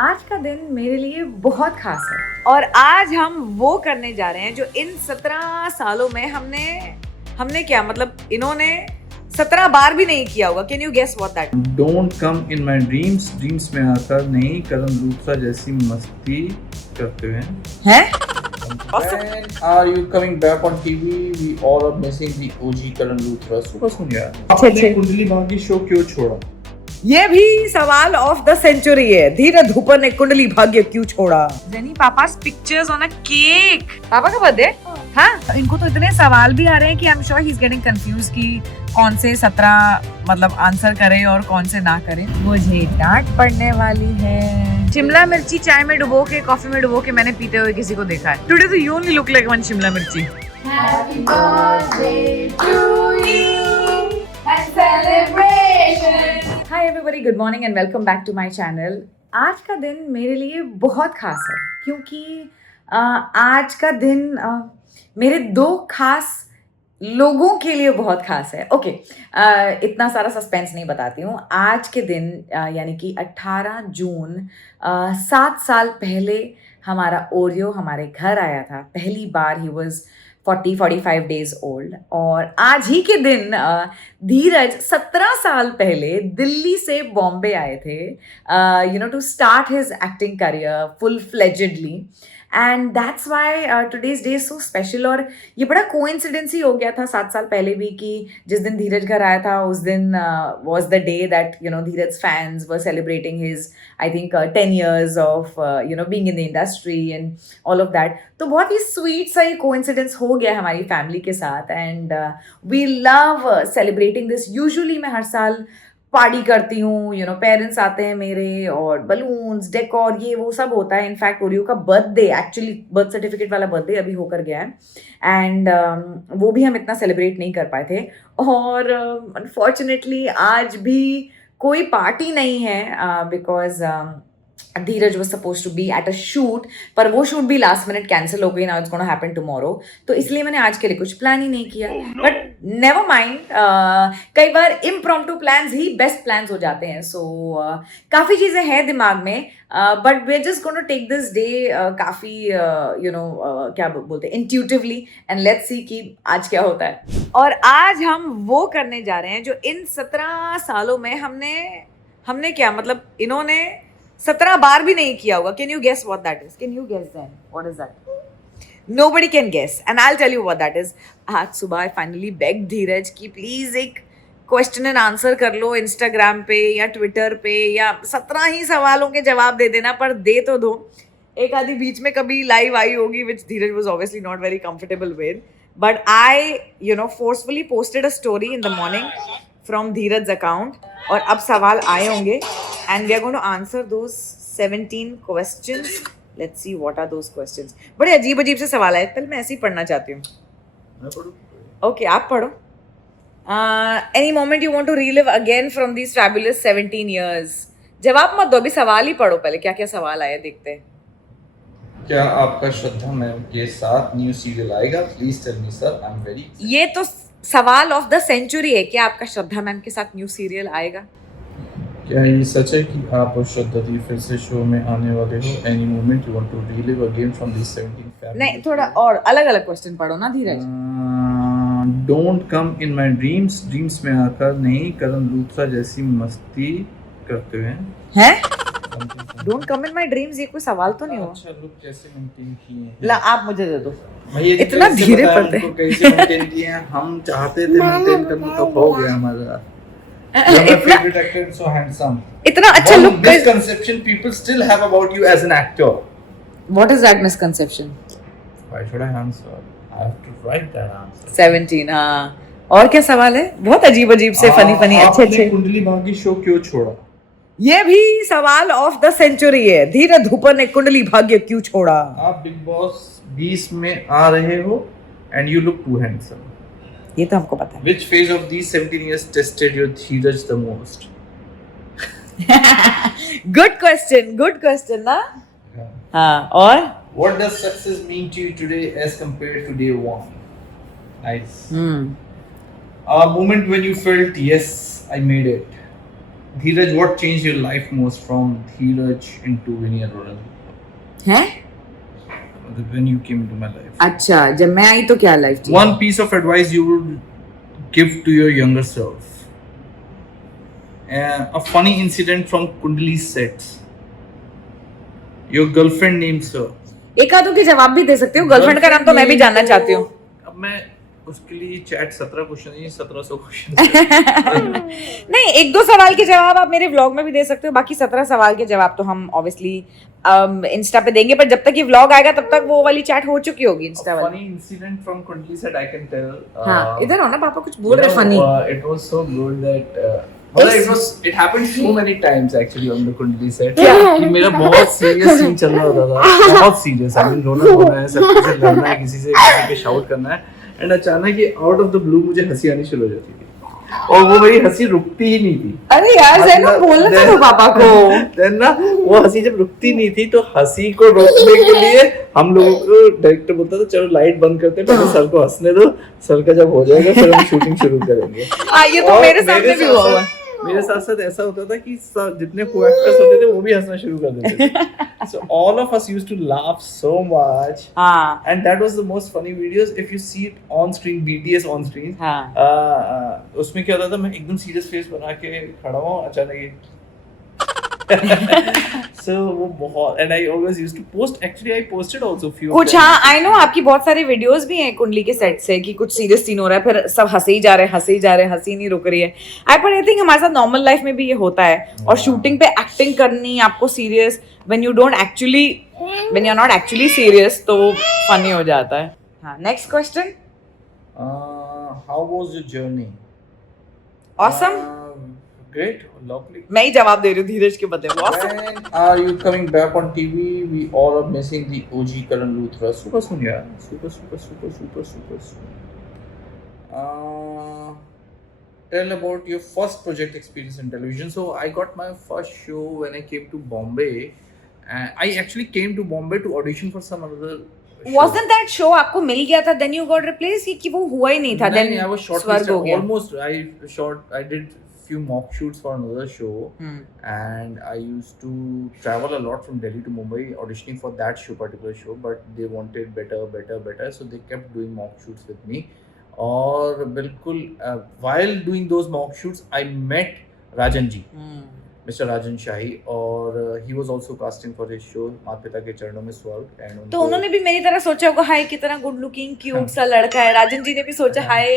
आज का दिन मेरे लिए बहुत खास है और आज हम वो करने जा रहे हैं जो इन 17 सालों में हमने क्या मतलब इन्होंने 17 बार भी नहीं किया होगा। Can you guess what that? Don't come in my dreams में आकर नहीं कदम लूथरा जैसी मस्ती करते हैं। When are you coming back on TV? We all are missing the OG Karan Luthra. Super सुन यार, आपने कुंडली भाग्य शो क्यों छोड़ा? ये भी सवाल ऑफ द सेंचुरी है। धीरज धूपर ने कुंडली भाग्य क्यों छोड़ा? जेनी पापा's pictures on a cake। पापा का बर्थडे? हाँ, इनको तो इतने सवाल भी आ रहे हैं कि I am sure he is getting confuse कि कौन से 17 मतलब आंसर करे और कौन से ना करे। मुझे डांट पड़ने वाली है। शिमला मिर्ची चाय में डुबो के, कॉफी में डुबो के मैंने पीते हुए किसी को देखा है। टुडे तो you only look like one Shimla mirchi. Happy birthday to you and celebration. Hi everybody, good morning and welcome back to my channel. आज का दिन मेरे लिए बहुत खास है क्योंकि आज का दिन मेरे दो खास लोगों के लिए बहुत खास है। ओके, इतना सारा सस्पेंस नहीं बताती हूँ। आज के दिन यानी कि 18 जून 7 साल पहले हमारा ओरियो हमारे घर आया था। पहली बार ही वॉज 40-45 डेज ओल्ड। और आज ही के दिन धीरज 17 साल पहले दिल्ली से बॉम्बे आए थे to start his acting career full fledgedly. And that's why today's day is so special. और ये बड़ा कोइंसिडेंस ही हो गया था 7 साल पहले भी कि जिस दिन धीरज घर आया था उस दिन was the day that Dheeraj fans were celebrating his I think 10 years of being in the industry and all of that. तो बहुत ही स्वीट सा ये कोइंसिडेंस हो गया हमारी फैमिली के साथ। And we love celebrating this. Usually मैं हर साल पार्टी करती हूँ, पेरेंट्स आते हैं मेरे और बलून्स डेकोर ये वो सब होता है। इनफैक्ट ओरियो का बर्थडे, एक्चुअली बर्थ सर्टिफिकेट वाला बर्थडे अभी होकर गया है एंड वो भी हम इतना सेलिब्रेट नहीं कर पाए थे। और अनफॉर्चुनेटली आज भी कोई पार्टी नहीं है because Dheeraj was supposed to be at a shoot, पर वो शूट भी लास्ट मिनट कैंसिल हो गई। now it's gonna happen tomorrow, तो इसलिए मैंने आज के लिए कुछ प्लान ही नहीं किया। बट नेवर माइंड, कई बार इम्प्रॉम्प्टू प्लान्स ही बेस्ट प्लान्स हो जाते हैं। सो काफ़ी चीज़ें हैं दिमाग में but we are just gonna take this day काफ़ी क्या बोलते हैं इंट्यूटिवली एंड लेट्स सी कि आज क्या होता है। और आज हम वो करने जा रहे हैं जो इन 17 सालों में हमने क्या मतलब इन्होंने 17 बार भी नहीं किया होगा। Can you guess what that is? Can you guess then? What is that? Nobody can guess. And I'll tell you what that is. आज सुबह I finally begged धीरज कि प्लीज एक क्वेश्चन एंड आंसर कर लो इंस्टाग्राम पे या Twitter पे या 17 ही सवालों के जवाब दे देना, पर दे तो दो। एक आधी बीच में कभी लाइव आई होगी which Dheeraj was obviously not very comfortable with. But I forcefully posted a story in the morning from Dheeraj's account और अब सवाल आए होंगे and we are going to answer those 17 questions. Let's see what are those questions. बड़े अजीब से सवाल आए, पहले मैं ऐसे ही पढ़ना चाहती हूँ। मैं पढ़ूँ? Okay, आप पढ़ो। Any moment you want to relive again from these fabulous 17 years? जवाब मत दो, अभी सवाल ही पढ़ो पहले। क्या क्या सवाल आए देखते हैं। क्या आपका श्रद्धा मैम के साथ न्यू सीरियल आएगा? Please tell me sir, I am very. ये तो सवाल ऑफ द सेंचुरी है। क्या आपका श्रद्धा मैम के साथ न्यू सीरियल आएगा? क्या ये सच है कि आप और श्रद्धा दी फिर से शो में आने वाले हो? Any moment you want to relive again from this 17 family? नहीं, थोड़ा और अलग अलग क्वेश्चन पढ़ो ना Dheeraj. Don't come in my dreams में आकर नहीं कदम लूथरा जैसी मस्ती करते हैं। Don't come in my dreams, ये कोई सवाल तो नहीं हो। अच्छा लुक कैसे मेंटेन किए हैं? ला आप मुझे दे दो। इतना धीरे पढ़ते हैं। कैसे मेंटेन किए हैं? हम चाहते थे मेंटेन करना, तो हो गया हमारा। favorite actor and so handsome. इतना अच्छा One look. misconception people still have about you as an actor. What is that misconception? Why should I answer? I have to write that answer. 17, हाँ। और क्या सवाल है? बहुत अजीब से फनी अच्छे कुंडली भाग्य शो क्यों छोड़ा? ये भी सवाल ऑफ द सेंचुरी है। धीरज धूपर ने कुंडली भाग्य क्यों छोड़ा? आप बिग बॉस 20 में आ रहे हो and you look too handsome. ये तो हमको पता है। Which phase of these 17 years tested your Dheeraj the most? Good question ना? Yeah. हाँ, और? What does success mean to you today as compared to day one? Nice. A moment when you felt, yes, I made it. Dheeraj, what changed your life most from Dheeraj into Vinny Arora? हैं? When you came into my life. अच्छा, जब मैं आई तो क्या life थी? One piece of advice you would give to your younger self. A funny incident from Kundali's sets. Your girlfriend names her. एक आधों के जवाब भी दे सकते हो, गर्लफ्रेंड का नाम तो मैं भी जानना चाहती हूँ। अब मैं उसके लिए चैट 17 क्वेश्चन नहीं 1700 क्वेश्चन नहीं, एक दो सवाल के जवाब आप मेरे व्लॉग में भी दे सकते हो, बाकी 17 सवाल के जवाब तो हम ऑब्वियसली इंस्टा पे देंगे, पर जब तक ये व्लॉग आएगा तब तक वो वाली चैट हो चुकी होगी इंस्टा वाली। फनी इंसिडेंट फ्रॉम कुंडली सेट आई कैन टेल। हाँ, इधर हो ना, पापा कुछ बोल रहे funny. It was so good that it happened so many times actually on the Kundali set कि मेरा बहुत सीरियस सीन चल रहा होता था, बहुत सीरियस, आई मीन रोना धोना है, सब कुछ लड़ना है, किसी से किसी पे शाउट करना है, एंड अचानक ये आउट ऑफ द ब्लू मुझे हंसी आनी शुरू हो जाती थी और वो मेरी हंसी रुकती ही नहीं थी। अरे यार जैनो बोलना था पापा को। देन ना वो हंसी जब रुकती नहीं थी तो हंसी को रोकने के लिए हम लोगों को डायरेक्टर बोलता था चलो लाइट बंद करते हैं, पहले सर को हंसने दो, सर का जब हो जाएगा फिर हम शूटिंग शुरू करेंगे। ये तो मेरे सामने भी हुआ है। मेरे साथ साथ ऐसा होता था कि जितने को-एक्टर्स होते थे वो भी हंसना शुरू कर देते थे। So all of us used to laugh so much. हाँ। And that was the most funny videos. If you see it on screen, BTS on screen. हाँ। उसमें क्या होता था, मैं एकदम सीरियस फेस बना के खड़ा हूँ, अचानक ये so वो बहुत, and I always used to post, actually I posted also few कुछ, हाँ I know आपकी बहुत सारी वीडियोस भी हैं कुंडली के सेट से कि कुछ सीरियस सीन हो रहा है फिर सब हंसे ही जा रहे हैं, हंसे ही जा रहे हैं, हंसी नहीं रुक रही है। आई थिंक हमारे साथ नॉर्मल लाइफ में भी ये होता है, और शूटिंग पे एक्टिंग करनी आपको serious, when you are not actually serious तो वो फनी हो जाता है। हाँ, next question. how was your journey? Awesome. Great, lovely. मैं ही जवाब दे रही हूँ धीरज के बदले। When are you coming back on TV? We all are missing the OG Karan Luthra. Super soon, yeah. Super soon. Tell about your first project experience in television. So I got my first show when I came to Bombay. I actually came to Bombay to audition for some other show. Wasn't that show आपको मिल गया था? Then you got replaced कि वो हुआ ही नहीं था? Then I was shortlisted. Almost I did few mock shoots for another show, and I used to travel a lot from Delhi to Mumbai auditioning for that particular show, but they wanted better, so they kept doing mock shoots with me. और बिल्कुल while doing those mock shoots I met Rajan ji, Mr. Rajan Shahi, और he was also casting for his show माता पिता के चरणों में स्वर्ग, and तो उन्होंने भी मेरी तरह सोचा होगा हाय कितना गुड लुकिंग क्यूट सा लड़का है। राजन जी ने भी सोचा हाय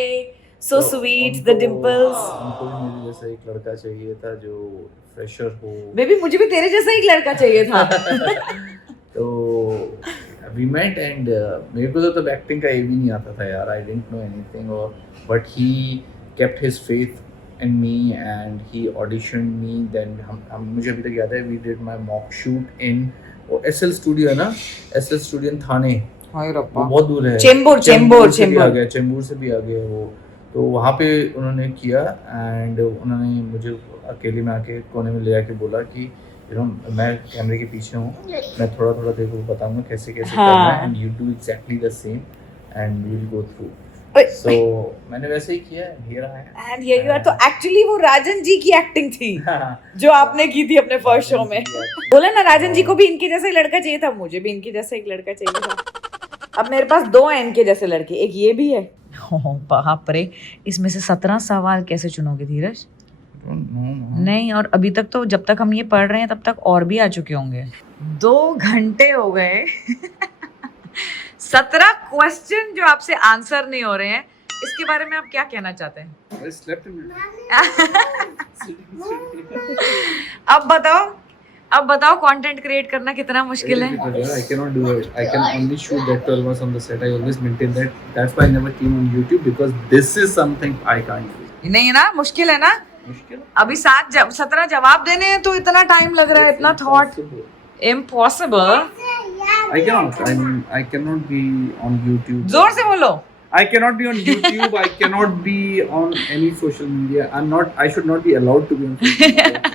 so sweet, the dimples. उनको भी मेरे जैसा एक लड़का चाहिए था जो फ्रेशर हो। बेबी मुझे भी तेरे जैसा एक लड़का चाहिए था। तो we met and मेरे को तो तब एक्टिंग का ये भी नहीं आता था यार, I didn't know anything, और but he kept his faith in me and he auditioned me. Then हम मुझे अभी तक याद है we did my mock shoot in SL Studio है ना, SL Studio in थाने। हाय रब्बा, बहुत दूर है। चेंबूर से भी आ गए वो, तो वहाँ पे उन्होंने किया एंड उन्होंने मुझे अकेले में आके कोने में ले आके बोला कि यू नो मैं कैमरे के पीछे हूँ, मैं थोड़ा तेरे को बताऊंगा कैसे करना है, and you do exactly the same and we will go through. So मैंने वैसे ही किया, here I am and here you are. तो एक्चुअली वो राजन जी की एक्टिंग थी जो आपने की थी अपने फर्स्ट शो में। बोला ना राजन जी को भी इनके जैसा एक लड़का चाहिए था, मुझे भी इनके जैसा एक लड़का चाहिए था। अब मेरे पास 2 हैं इनके जैसे लड़के, एक ये भी है। बाप रे, इसमें से 17 सवाल कैसे चुनोगे धीरज? नहीं, और अभी तक तो जब तक हम ये पढ़ रहे हैं तब तक और भी आ चुके होंगे। 2 घंटे हो गए 17 क्वेश्चन जो आपसे आंसर नहीं हो रहे हैं, इसके बारे में आप क्या कहना चाहते हैं? अब बताओ कंटेंट क्रिएट करना कितना मुश्किल है। I cannot do it. I can only shoot that 12 hours on the set. I always maintain that. That's why I never came on YouTube, because this is something I can't do. नहीं है ना, मुश्किल है ना, मुश्किल। अभी 17 जवाब देने हैं तो इतना टाइम लग रहा है, इतना thought impossible. I cannot be on YouTube. जोर से बोलो। I cannot be on YouTube. I cannot be on any social media. I should not be allowed to be on social media.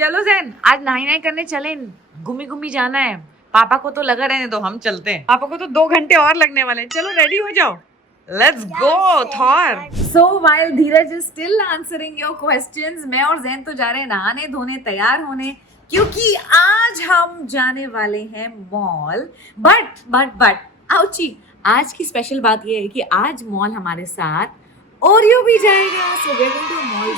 चलो जैन, आज नहाई करने चले, घूमी जाना है। पापा को तो लगा रहने दो, हम चलते हैं। पापा को तो 2 घंटे और लगने वाले हैं। चलो रेडी हो जाओ, Let's go, Thor. So while Dheeraj is still answering your questions, मैं और जैन तो जा रहे हैं नहाने धोने तैयार होने, क्योंकि आज हम जाने वाले हैं मॉल. बट आउची, आज की स्पेशल बात ये है कि आज मॉल हमारे साथ ओरियो भी जाएगा. So we're going to a mall.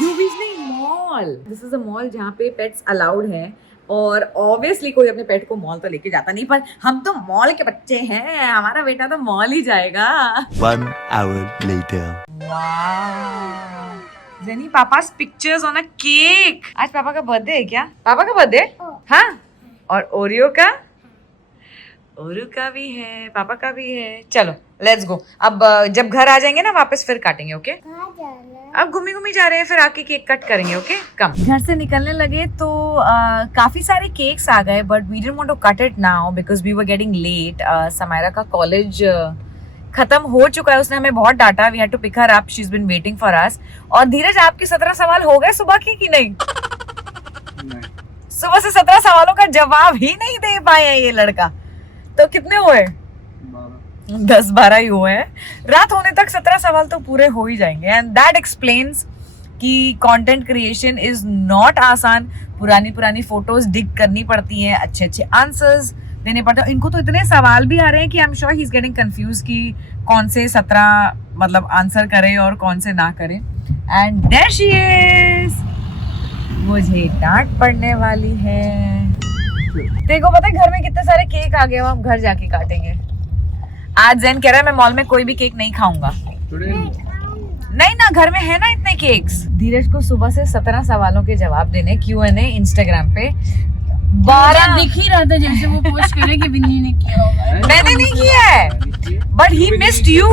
जू बीच नहीं, mall. This is a mall जहाँ पे पेट्स अलाउड है. और ऑब्वियसली कोई अपने पेट को मॉल तो लेके जाता नहीं, पर हम तो मॉल के बच्चे हैं, हमारा बेटा तो मॉल ही जाएगा. 1 hour later. वाह, जेनी पापा's pictures on a cake. आज पापा का बर्थडे है क्या? पापा का बर्थडे? हाँ. और ओरियो का? ओरियो का भी है, पापा का भी है. चलो लेट्स गो. अब जब घर आ जाएंगे ना वापस फिर काटेंगे. ओके? अब घूमी जा रहे हैं, फिर आके केक कट करेंगे. ओके कम. घर से निकलने लगे तो काफी सारे केक्स आ गए, but we didn't want to cut it now because we were getting late. Samaira का कॉलेज खत्म हो चुका है, उसने हमें बहुत डांटा. We had to pick her up, she is been waiting for us. और धीरज, आपके 17 सवाल हो गए सुबह के कि नहीं? सुबह से 17 सवालों का जवाब ही नहीं दे पाया ये लड़का. तो कितने हुए? 10-12 ही हुए हैं. रात होने तक 17 सवाल तो पूरे हो ही जाएंगे. एंड दैट एक्सप्लेन्स कि कंटेंट क्रिएशन इज नॉट आसान. पुरानी फोटोज डिग करनी पड़ती हैं, अच्छे आंसर्स देने पड़ते हैं. इनको तो इतने सवाल भी आ रहे हैं कि I am sure he is getting confuse कि कौन से 17 मतलब आंसर करे और कौन से ना करे. And there she is. मुझे डांट पड़ने वाली है. देखो पता है घर में कितने सारे केक आ गए, हम घर जाके काटेंगे. आज जैन कह रहा है मैं मॉल में कोई भी केक नहीं खाऊंगा. नहीं ना, घर में है ना इतने केक्स. धीरज को सुबह से 17 सवालों के जवाब देने, Q&A इंस्टाग्राम पे 12 दिख ही रहा था जैसे वो पोस्ट करे कि बिन्नी ने किया होगा. मैंने नहीं किया है, but he missed you.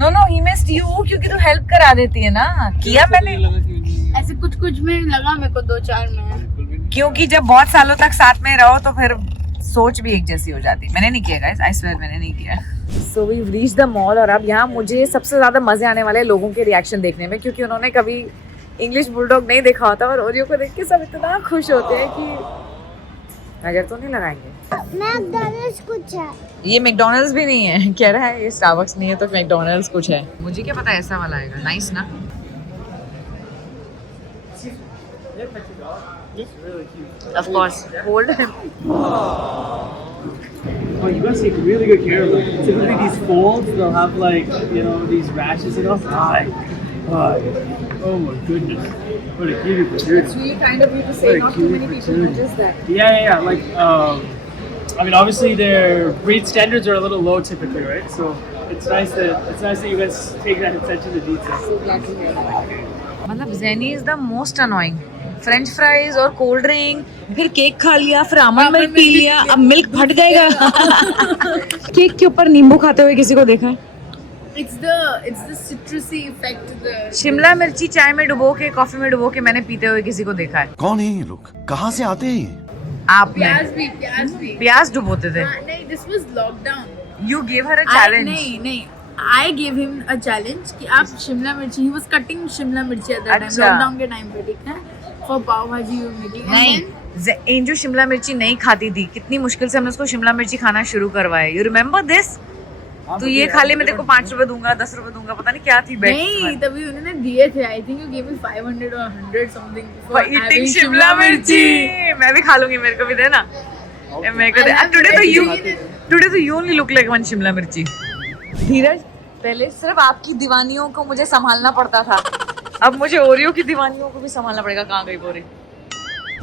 No he missed you क्योंकि तू हेल्प करा देती है ना. किया मैंने ऐसे कुछ में लगा मेरे को 2-4 में, क्योंकि जब बहुत सालों तक साथ में रहो तो फिर सोच भी एक जैसी हो जाती है. मैंने नहीं किया गाइस, आई स्वेयर मैंने नहीं किया. So we reached the mall. और अब यहाँ मुझे सबसे ज्यादा मजे आने वाले हैं लोगों के रिएक्शन देखने में, क्योंकि उन्होंने कभी इंग्लिश बुलडॉग नहीं देखा होता और ओरियो को देख के सब इतना खुश होते हैं कि नजर तो नहीं लगाएंगे. मैकडॉनल्ड्स कुछ है. ये मैकडॉनल्ड्स भी नहीं है, कह रहा है ये स्टारबक्स नहीं है तो मैकडॉनल्ड्स कुछ है. मुझे क्या पता ऐसा वाला आएगा. नाइस ना. Of course, hold him. Oh, you guys take really good care of them. Typically, these folds, they'll have like, you know, these rashes and all. Oh my goodness. What a cutie patootie. It's really kind of you to say. What a Not too cutie many people patootie. notice that. Yeah. Like, I mean, obviously their breed standards are a little low typically, right? So it's nice that you guys take that attention to detail. So glad to hear that. मतलब ज़ेनी is the most annoying. French fries और cold drink, फिर cake खा लिया, फिर almond milk P लिया, अब milk फट जाएगा. केक के ऊपर नींबू खाते हुए किसी को देखा है? It's the citrusy effect. Shimla मिर्ची चाय में डुबो के, कॉफी में डुबो के मैंने पीते हुए किसी को देखा है? कौन है ये लोग, कहाँ से आते हैं? आपने प्याज भी प्याज डुबोते थे? नहीं, this was lockdown. You gave her a challenge. नहीं, I gave him a challenge कि आप शिमला मिर्ची, he was cutting शिमला मिर्ची at that time, अच्छा. lockdown के टाइम पे, ठीक है, for पाव भाजी you were making. नहीं, एंजू शिमला मिर्ची नहीं खाती थी. कितनी मुश्किल से हमने उसको शिमला मिर्ची खाना शुरू करवाया. You remember this? तो ये खा ले, मैं तेरे को 5 रुपए दूंगा, 10 रुपए दूंगा, पता नहीं क्या थी. नहीं, तभी उन्होंने दिए थे. I think you gave me 500 or 100 something for eating having Shimla मिर्ची. मैं भी खा लूंगी, मेरे को भी देना. मेरे को दे. Today तो you only look like one Shimla मिर्ची. धीरज, पहले सिर्फ आपकी दीवानियों को मुझे संभालना पड़ता था, अब मुझे ओरियो की दीवानियों को भी संभालना पड़ेगा. कहाँ गई बोरी?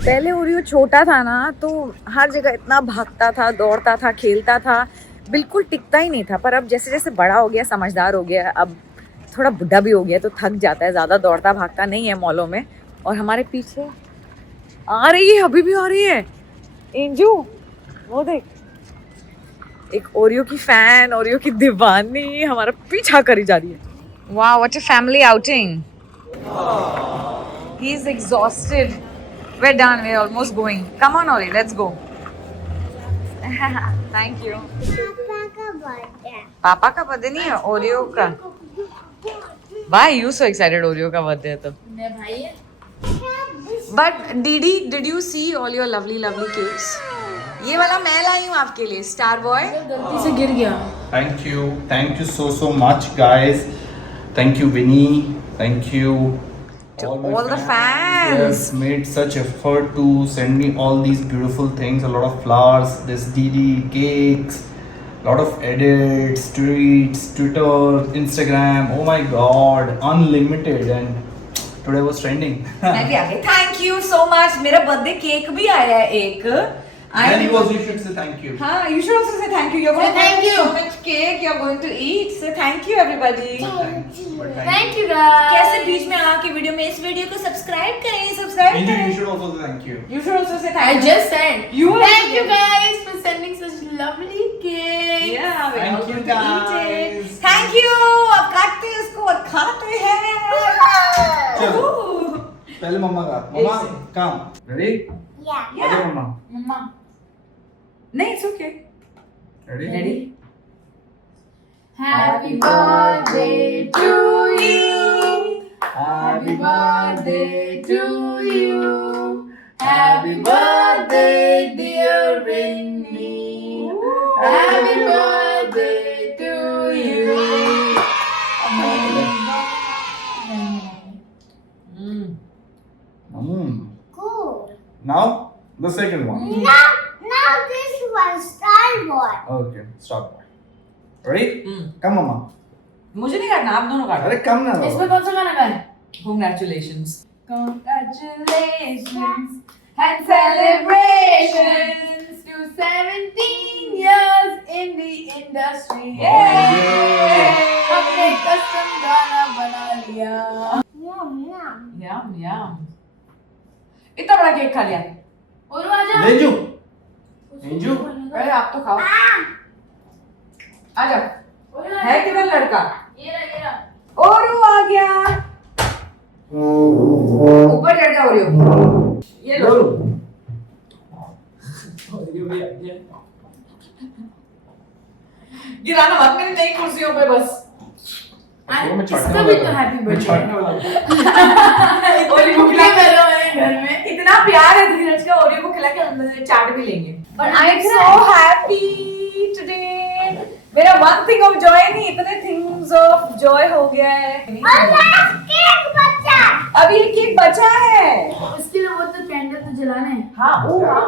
पहले ओरियो छोटा था ना तो हर जगह इतना भागता था, दौड़ता था, खेलता था, बिल्कुल टिकता ही नहीं था. पर अब जैसे जैसे बड़ा हो गया, समझदार हो गया, अब थोड़ा बुढ़ा भी हो गया तो थक जाता है, ज़्यादा दौड़ता भागता नहीं है मॉलों में. और हमारे पीछे आ रही है, अभी भी आ रही है एंजू, वो देख. एक ओरियो की फैन, ओरियो की दीवानी हमारा पीछा करी जा रही है. वाह, what a family outing. He is exhausted. We're done. We're almost going. Come on, Ori. Let's go. Thank you. पापा का बर्थडे. पापा का बर्थडे नहीं है, ओरियो का. Why are you so excited? Oreo का बर्थडे है तो. मेरा भाई है. But Didi, did you see all your lovely cakes? ये वाला मैं लाई हूँ आपके लिए स्टार बॉय. गलती से गिर गया. Thank you so much, guys. Thank you, Vinny. Thank you. To my all the They fans. have made such effort to send me all these beautiful things. A lot of flowers, this DD cakes, a lot of edits, tweets, Twitter, Instagram. Oh my God, unlimited. And today was trending. मैं भी आ गई. Thank you so much. मेरा birthday cake भी आया है एक. Then you should say thank you. हाँ, you should also say thank you. You're going to Say thank have you. so much cake you're going to eat. Say thank you everybody. Thank you guys. कैसे बीच में आके video में इस video को subscribe करें, subscribe Indu, you करें. should also say thank you. You should also say I thank you. just said. You Thank you guys for sending such lovely cake. Yeah, we're Thank all you, going to eat it. guys. Thank you. अब काटते हैं इसको और खाते हैं. चलो. Ooh. पहले मम्मा का. मम्मा, काम. Ready? Yeah. आजा मम्मा. Mama. नहीं, it's okay. Ready? Ready? Happy birthday to you. Happy birthday to you. Happy birthday, dear Vinny. Happy birthday to you. Cool. Now the second one. Now this one, Star Boy. Okay, stop. Ready? Come, mama. मुझे नहीं काटना, आप दोनों काटो. अरे कम ना. इसमें कौन सा गाना गाए? Congratulations. Congratulations and celebrations to 17 years in the industry. हमने कस्टम गाना बना लिया. Yum, yum. Yum yum. इतना बड़ा केक खा लिया. और आजा. ले जो. इंजू. अरे आप तो खाओ. आ जाओ. और है किधर लड़का? ये रहा. और वो आ गया. ऊपर चढ़ जा ओरियो. ये लो. गिराना मत मेरी नई कुर्सियों पे बस. इसका भी तो हैप्पी बर्थडे. ओरियो को खिला कर रहा है घर में. इतना प्यार है धीरज का. ओरियो को खिला के अंदर चाट भी लेंगे. But I am so happy today. मेरा one thing of joy नहीं, इतने things of joy हो गया है. और last cake बचा. अभी एक केक बचा है. इसके लिए वो तो कैंडल तो जलाना है. हाँ, ओ हाँ.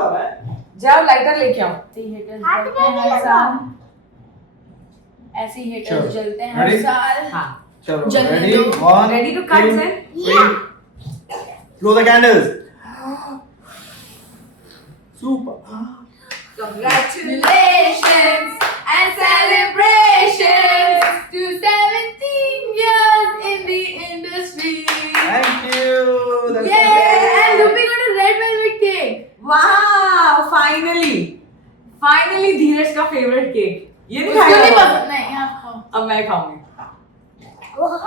जाओ लाइटर लेके आओ. हाथ में भी लगाओ. ऐसे ही चलो. haters जलते हैं हर Ready? साल. हाँ. चलो. जल्दी Ready? दो. 1, Ready to cut, 2, sir? 3. Blow the candles. Super. Congratulations and celebrations to 17 years in the industry. Thank you. That's Yay! great. And Ruby got a red velvet cake. Wow, finally धीरज का favorite cake. ये नहीं उसको नहीं खाया. पसंद. नहीं, आप खाओ. अब मैं खाऊंगी.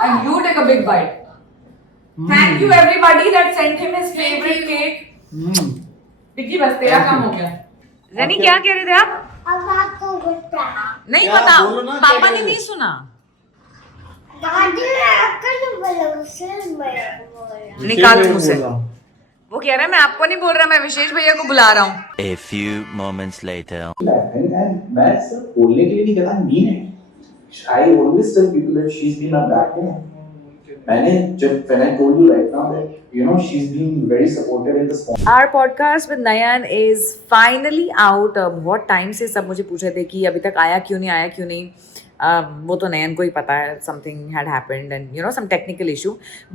And you take a big bite. Thank you everybody that sent him his favorite cake. टिक्की बस तेरा काम हो गया. रनी क्या कह रहे थे आप? अब आपको बता. नहीं क्या पता. बोलो ना, क्या पापा कह ने रहे नहीं थे? सुना. दादी ने आपका नहीं बोला, उसे बोला. निकाल मुंह से. वो कह रहा है मैं आपको नहीं बोल रहा, मैं विशेष भैया को बुला रहा हूँ. A few moments later. And मैं सिर्फ बोलने के लिए नहीं कहता, मीन है. I always tell people that she's been my backbone. मैंने जब when I told you right now that you know she's been very supportive in this. Our podcast with Nayan is finally out. बहुत time से सब मुझे पूछ रहे थे कि अभी तक आया क्यों नहीं. वो तो नयन को ही पता है. Something had happened and you know some technical issue.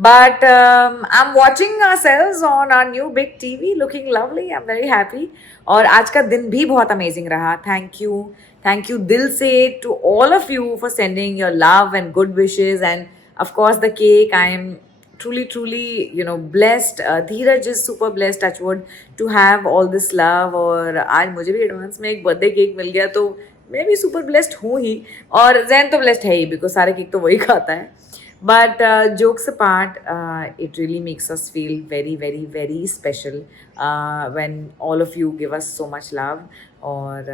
But I'm watching ourselves on our new big TV, looking lovely. I'm very happy. और आज का दिन भी बहुत amazing रहा. Thank you दिल से to all of you for sending your love and good wishes and of course the cake. I am truly you know blessed. Dheeraj is super blessed, touchwood, to have all this love. और आज मुझे भी advance में एक birthday cake मिल गया तो मैं भी सुपर ब्लेस्ड हूँ ही. और जैन तो ब्लेस्ड है ही बिकॉज सारे केक तो वही खाता है. But jokes apart, it really makes us feel very special when all of you give us so much love. और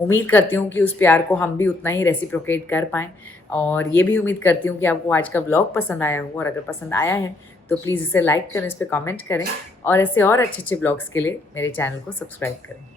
उम्मीद करती हूँ कि उस प्यार को हम भी उतना ही रेसिप्रोकेट कर पाएँ. और ये भी उम्मीद करती हूँ कि आपको आज का व्लॉग पसंद आया हो. और अगर पसंद आया है तो प्लीज़ इसे लाइक करें, इस पर कमेंट करें और ऐसे और अच्छे व्लॉग्स के लिए मेरे चैनल को सब्सक्राइब करें.